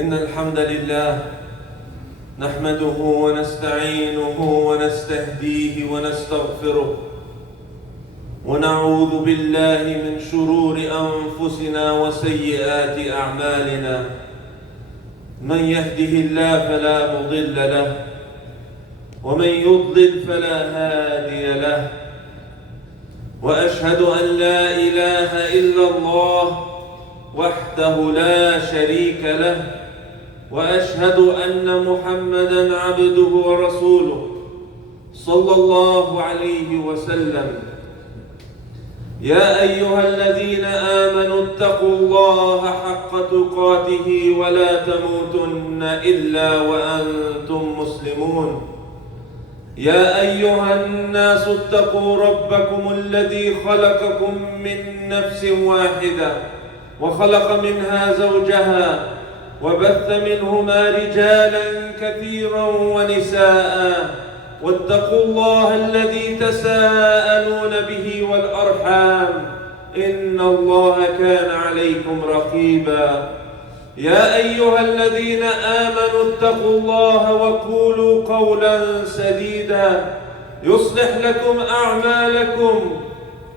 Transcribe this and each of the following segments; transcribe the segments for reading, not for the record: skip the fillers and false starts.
إن الحمد لله نحمده ونستعينه ونستهديه ونستغفره ونعوذ بالله من شرور أنفسنا وسيئات أعمالنا من يهده الله فلا مضل له ومن يضلل فلا هادي له وأشهد أن لا إله إلا الله وحده لا شريك له وأشهد أن محمدًا عبده ورسوله صلى الله عليه وسلم يا أيها الذين آمنوا اتقوا الله حق تقاته ولا تموتن إلا وأنتم مسلمون يا أيها الناس اتقوا ربكم الذي خلقكم من نفس واحدة وخلق منها زوجها وبث منهما رجالا كثيرا ونساء واتقوا الله الذي تساءلون به والأرحام إن الله كان عليكم رقيبا يا أيها الذين آمنوا اتقوا الله وقولوا قولا سديدا يصلح لكم أعمالكم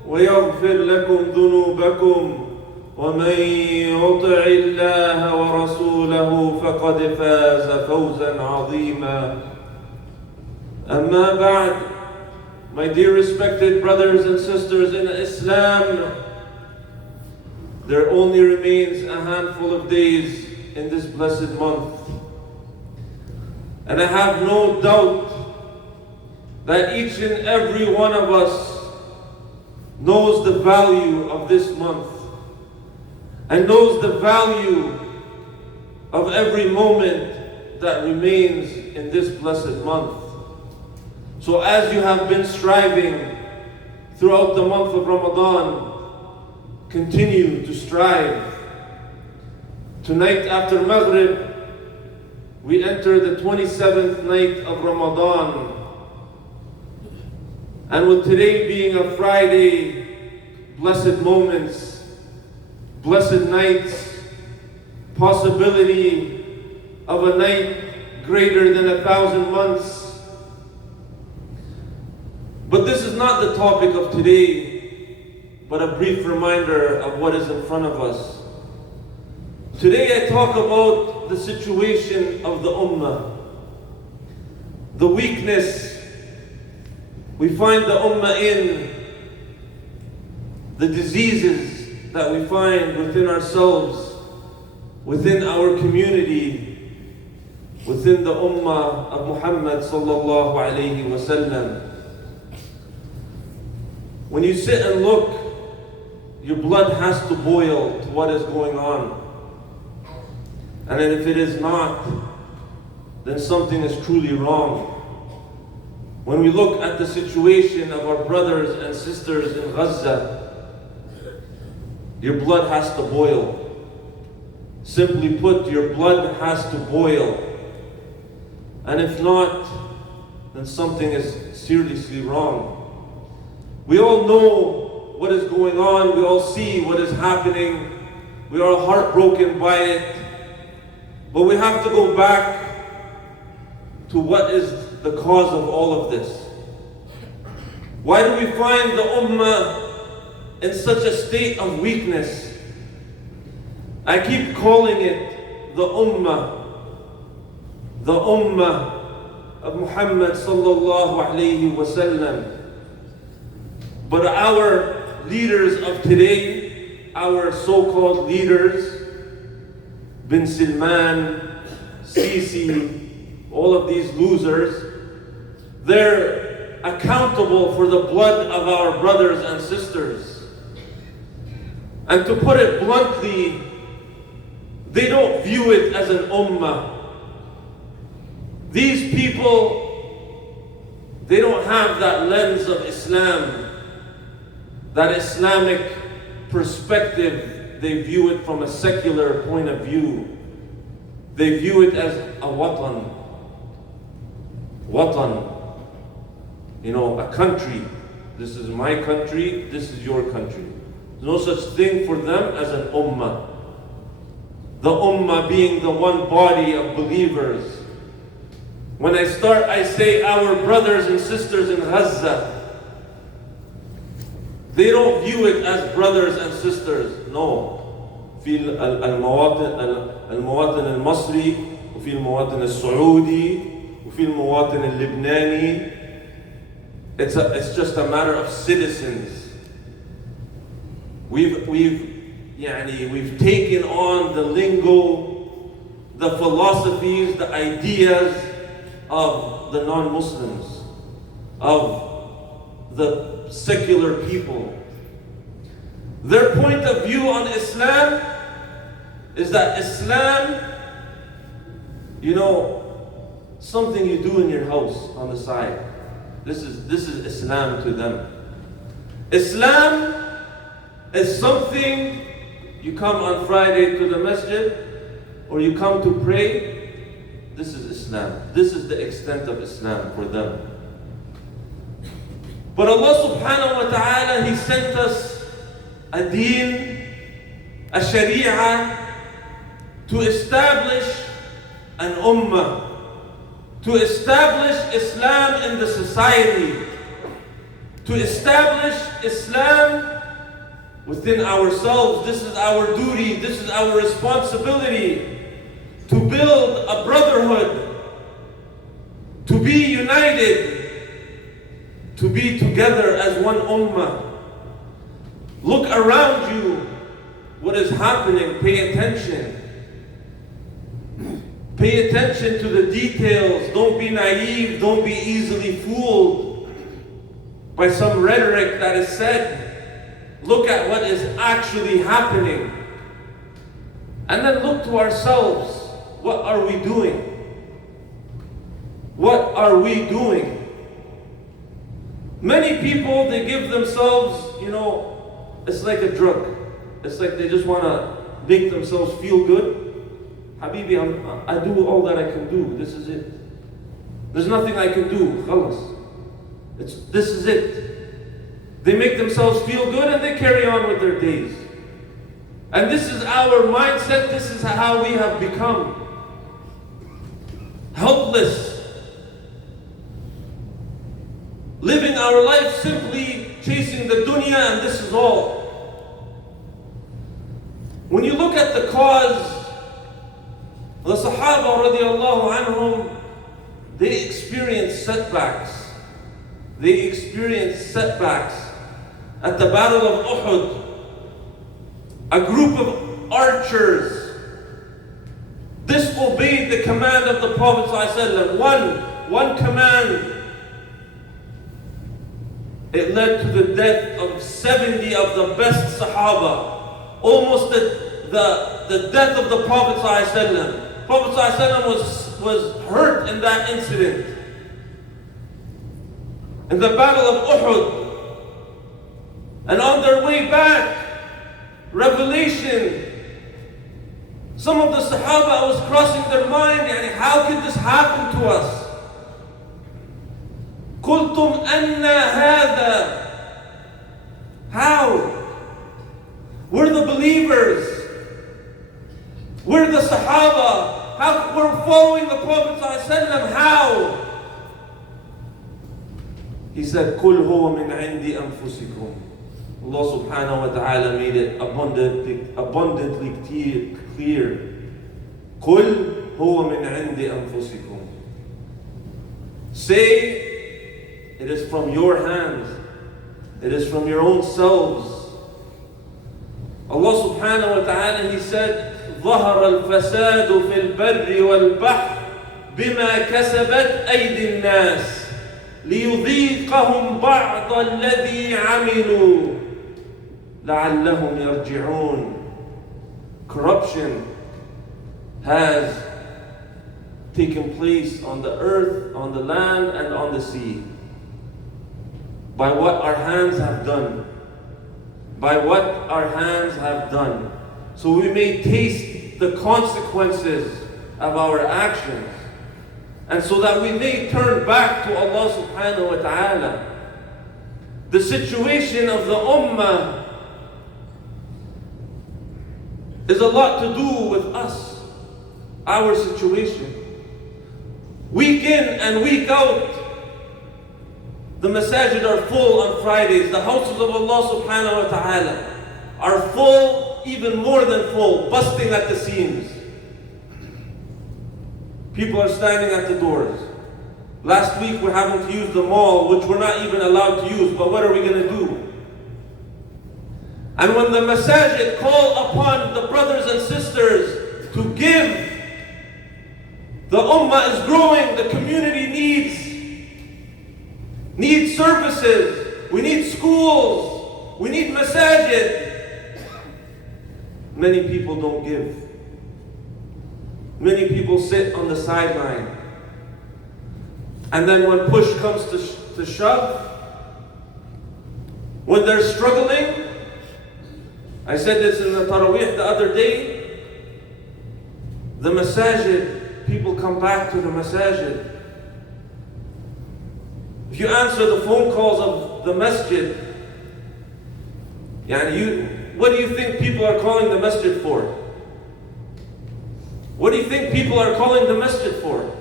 ويغفر لكم ذنوبكم ومن يطع الله ورسوله فقد فاز فوزا عظيما أما بعد, my dear respected brothers and sisters in Islam, there only remains a handful of days in this blessed month. And I have no doubt that each and every one of us knows the value of this month and knows the value of every moment that remains in this blessed month. So as you have been striving throughout the month of Ramadan, continue to strive. Tonight after Maghrib, we enter the 27th night of Ramadan. And with today being a Friday, blessed moments, blessed nights, possibility of a night greater than 1,000 months. But this is not the topic of today, but a brief reminder of what is in front of us. Today I talk about the situation of the Ummah, the weakness we find the Ummah in, the diseases that we find within ourselves, within our community, within the Ummah of Mohammed sallallahu alayhi wa sallam. When you sit and look, your blood has to boil to what is going on. And if it is not, then something is truly wrong. When we look at the situation of our brothers and sisters in Gaza, your blood has to boil. Simply put, your blood has to boil. And if not, then something is seriously wrong. We all know what is going on. We all see what is happening. We are heartbroken by it. But we have to go back to what is the cause of all of this. Why do we find the Ummah in such a state of weakness? I keep calling it the Ummah of Muhammad sallallahu alayhi wa sallam. But our leaders of today, our so-called leaders, Bin Salman, Sisi, all of these losers, they're accountable for the blood of our brothers and sisters. And to put it bluntly, they don't view it as an ummah. These people, they don't have that lens of Islam, that Islamic perspective. They view it from a secular point of view. They view it as a watan. Watan. You know, a country. This is my country, this is your country. There's no such thing for them as an ummah. the Ummah being the one body of believers. When I start, I say our brothers and sisters in Gaza. They don't view it as brothers and sisters. No. في المواطن المصري وفي المواطن السعودي وفي المواطن اللبناني. It's just a matter of citizens. We've taken on the lingo, the philosophies, the ideas of the non-Muslims, of the secular people. Their point of view on Islam is that Islam, something you do in your house on the side. This is Islam to them. Islam is something you come on Friday to the masjid or you come to pray. This is Islam. This is the extent of Islam for them. But Allah subhanahu wa ta'ala, He sent us a deen, a sharia, to establish an ummah, to establish Islam in the society, to establish Islam within ourselves. This is our duty, this is our responsibility, to build a brotherhood, to be united, to be together as one ummah. Look around you, what is happening, pay attention. Pay attention to the details. Don't be naive, don't be easily fooled by some rhetoric that is said. Look at what is actually happening. And then look to ourselves. What are we doing? What are we doing? Many people, they give themselves, it's like a drug. It's like they just want to make themselves feel good. Habibi, I do all that I can do. This is it. There's nothing I can do. Khalas. This is it. They make themselves feel good and they carry on with their days. And this is our mindset. This is how we have become. Helpless. Living our life simply chasing the dunya, and this is all. When you look at the cause, the Sahaba radiallahu anhum, they experienced setbacks. They experienced setbacks. At the Battle of Uhud, a group of archers disobeyed the command of the Prophet ﷺ. One command. It led to the death of 70 of the best Sahaba. Almost the death of the Prophet ﷺ. Prophet ﷺ was hurt in that incident. In the Battle of Uhud. And on their way back, revelation. Some of the Sahaba was crossing their mind, how could this happen to us? قُلْتُمْ أَنَّ هَذَا. How? We're the believers. We're the Sahaba. We're following the Prophet ﷺ. How? He said, قُلْ هُوَ مِنْ عِنْدِ أَنفُسِكُمْ. Allah subhanahu wa ta'ala made it abundantly clear. قُلْ هُوَ مِنْ عِنْدِ أَنفُسِكُمْ. Say, it is from your hands. It is from your own selves. Allah subhanahu wa ta'ala, He said, ظهر الفساد في البر والبحر بما كسبت أيدي الناس ليذيقهم بعض الذي عملوا لعلهم يرجعون. Corruption has taken place on the earth, on the land, and on the sea. By what our hands have done. By what our hands have done. So we may taste the consequences of our actions. And so that we may turn back to Allah subhanahu wa ta'ala. The situation of the Ummah is a lot to do with us, our situation. Week in and week out, the masajid are full on Fridays. The houses of Allah subhanahu wa ta'ala are full, even more than full, busting at the seams. People are standing at the doors. Last week we're having to use the mall, which we're not even allowed to use, but what are we going to do? And when the masajid call upon the brothers and sisters to give, the ummah is growing, the community needs services, we need schools, we need masajid. Many people don't give. Many people sit on the sideline. And then when push comes to shove, when they're struggling, I said this in the Taraweeh the other day, the masajid, people come back to the masajid. If you answer the phone calls of the masjid, what do you think people are calling the masjid for? What do you think people are calling the masjid for?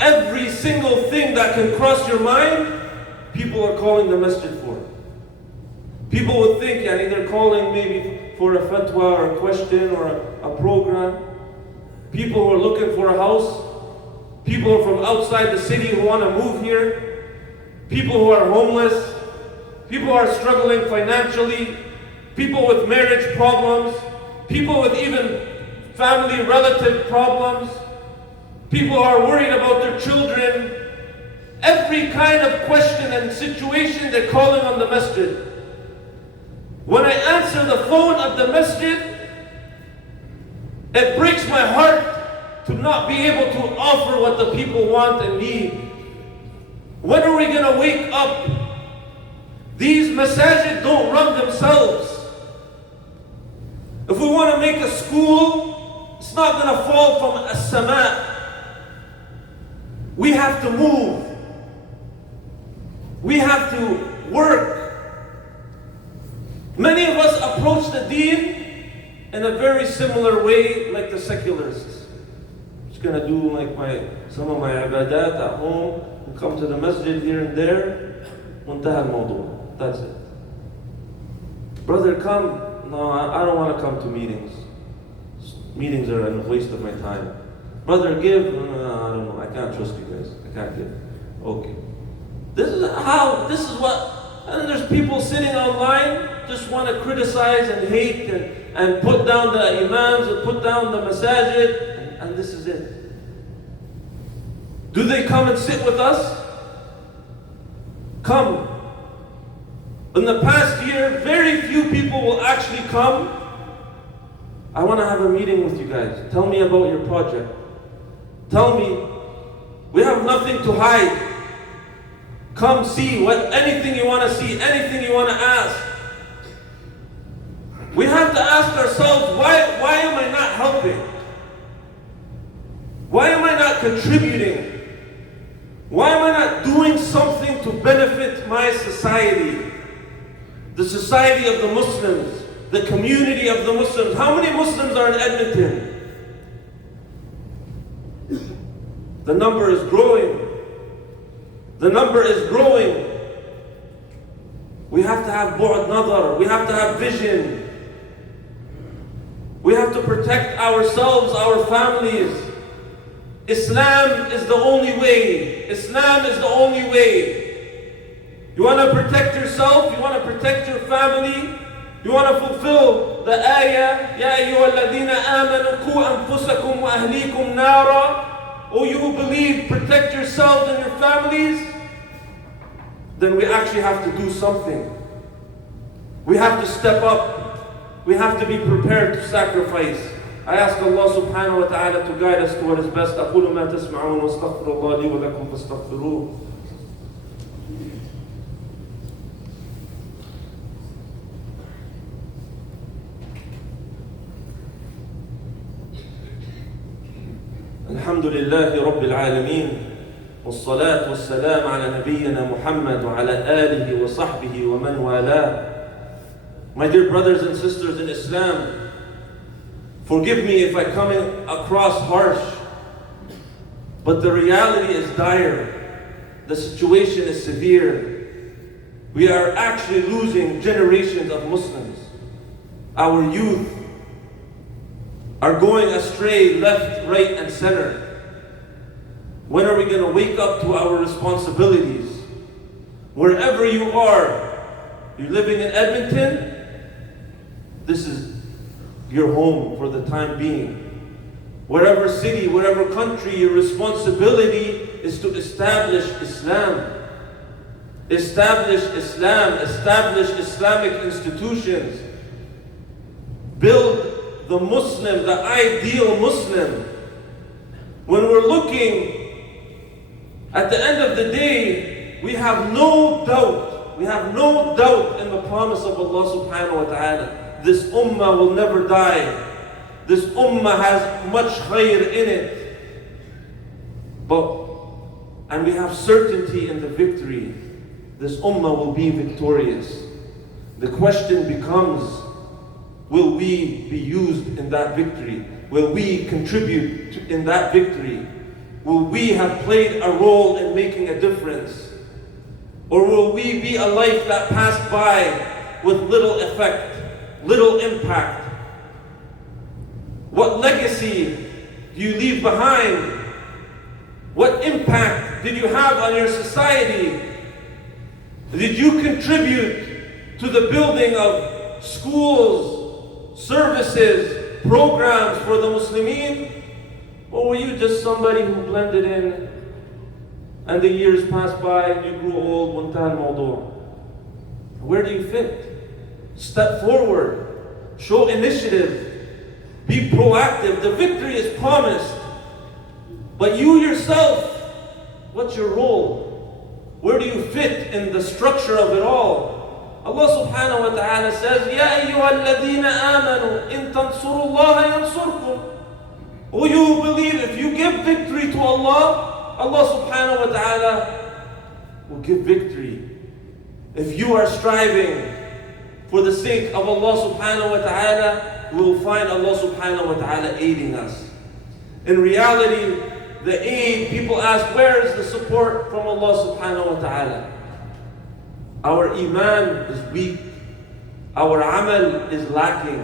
Every single thing that can cross your mind, people are calling the masjid for. People would think they're calling maybe for a fatwa or a question or a program. People who are looking for a house. People who are from outside the city who want to move here. People who are homeless. People who are struggling financially. People with marriage problems. People with even family relative problems. People who are worried about their children. Every kind of question and situation, they're calling on the masjid. When I answer the phone of the masjid, it breaks my heart to not be able to offer what the people want and need. When are we going to wake up? These masajid don't run themselves. If we want to make a school, it's not going to fall from as-sama. We have to move. We have to work. Many of us approach the deen in a very similar way like the secularists. I'm just going to do like some of my ibadat at home, and come to the masjid here and there, muntaha al-mawdu'. That's it. Brother, come. No, I don't want to come to meetings. Meetings are a waste of my time. Brother, give. No, I don't know. I can't trust you guys. I can't give. Okay. This is what. And there's people sitting online just want to criticize and hate and put down the imams and put down the masajid, and this is it. Do they come and sit with us? Come. In the past year, very few people will actually come. I want to have a meeting with you guys. Tell me about your project. Tell me. We have nothing to hide. Come see anything you want to see, anything you want to ask. We have to ask ourselves, why am I not helping? Why am I not contributing? Why am I not doing something to benefit my society? The society of the Muslims, the community of the Muslims. How many Muslims are in Edmonton? The number is growing. The number is growing. We have to have bu'd nadar. We have to have vision. We have to protect ourselves, our families. Islam is the only way. Islam is the only way. You want to protect yourself? You want to protect your family? You want to fulfill the ayah, Ya ayyuhalladhina amanu qu anfusakum wa ahlikum nara. Oh, you who believe, protect yourselves and your families. Then we actually have to do something. We have to step up. We have to be prepared to sacrifice. I ask Allah subhanahu wa ta'ala to guide us to what is best. أقول ما تسمعون واستغفر الله لي ولكم فاستغفروه. الحمد لله رب العالمين والصلاة والسلام على نبينا محمد وعلى آله وصحبه ومن والاه. My dear brothers and sisters in Islam, Forgive me if I come across harsh, but the reality is dire. The situation is severe. We are actually losing generations of Muslims. Our youth are going astray left, right, and center. When are we going to wake up to our responsibilities? Wherever you are, you're living in Edmonton, this is your home for the time being. Whatever city, whatever country, your responsibility is to establish Islam. Establish Islam, establish Islamic institutions. Build the Muslim, the ideal Muslim. When we're looking, at the end of the day, we have no doubt in the promise of Allah subhanahu wa ta'ala. This ummah will never die. This ummah has much khair in it. And we have certainty in the victory. This ummah will be victorious. The question becomes, will we be used in that victory? Will we contribute in that victory? Will we have played a role in making a difference? Or will we be a life that passed by with little effect, little impact? What legacy do you leave behind? What impact did you have on your society? Did you contribute to the building of schools, services, programs for the Muslimin? Or were you just somebody who blended in and the years passed by and you grew old? وانتهى الموضوع. Where do you fit? Step forward. Show initiative. Be proactive. The victory is promised. But you yourself, what's your role? Where do you fit in the structure of it all? Allah subhanahu wa ta'ala says, يَا أَيُّهَا الَّذِينَ آمَنُوا إِن تَنْصُرُوا اللَّهَ يَنْصُرْكُمْ. Oh, you believe, if you give victory to Allah, Allah subhanahu wa ta'ala will give victory. If you are striving for the sake of Allah subhanahu wa ta'ala, we will find Allah subhanahu wa ta'ala aiding us. In reality, the aid, people ask, where is the support from Allah subhanahu wa ta'ala? Our iman is weak. Our amal is lacking.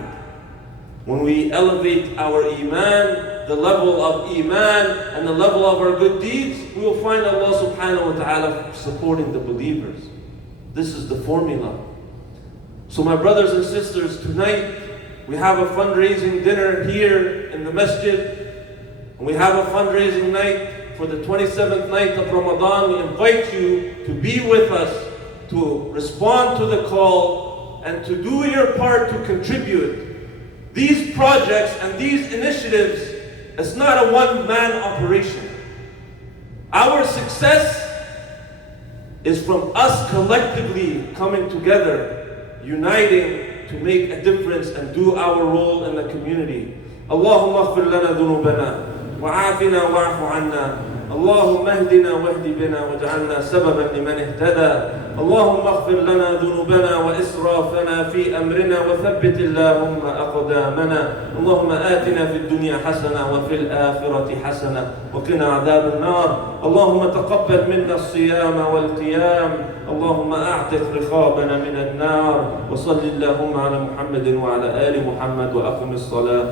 When we elevate our iman, the level of iman and the level of our good deeds, we will find Allah subhanahu wa ta'ala supporting the believers. This is the formula. So my brothers and sisters, tonight we have a fundraising dinner here in the masjid. And we have a fundraising night for the 27th night of Ramadan. We invite you to be with us, to respond to the call, and to do your part to contribute. These projects and these initiatives, it's not a one-man operation. Our success is from us collectively coming together, uniting to make a difference and do our role in the community. Allahumma aghfir lana dhunubana وعافنا واعف عنا اللهم اهدنا واهد بنا واجعلنا سببا لمن اهتدى اللهم اغفر لنا ذنوبنا وإسرافنا في أمرنا وثبت اللهم أقدامنا اللهم آتنا في الدنيا حسنة وفي الآخرة حسنة وقنا عذاب النار اللهم تقبل منا الصيام والقيام اللهم أعتق رقابنا من النار وصل اللهم على محمد وعلى آل محمد وأقم الصلاة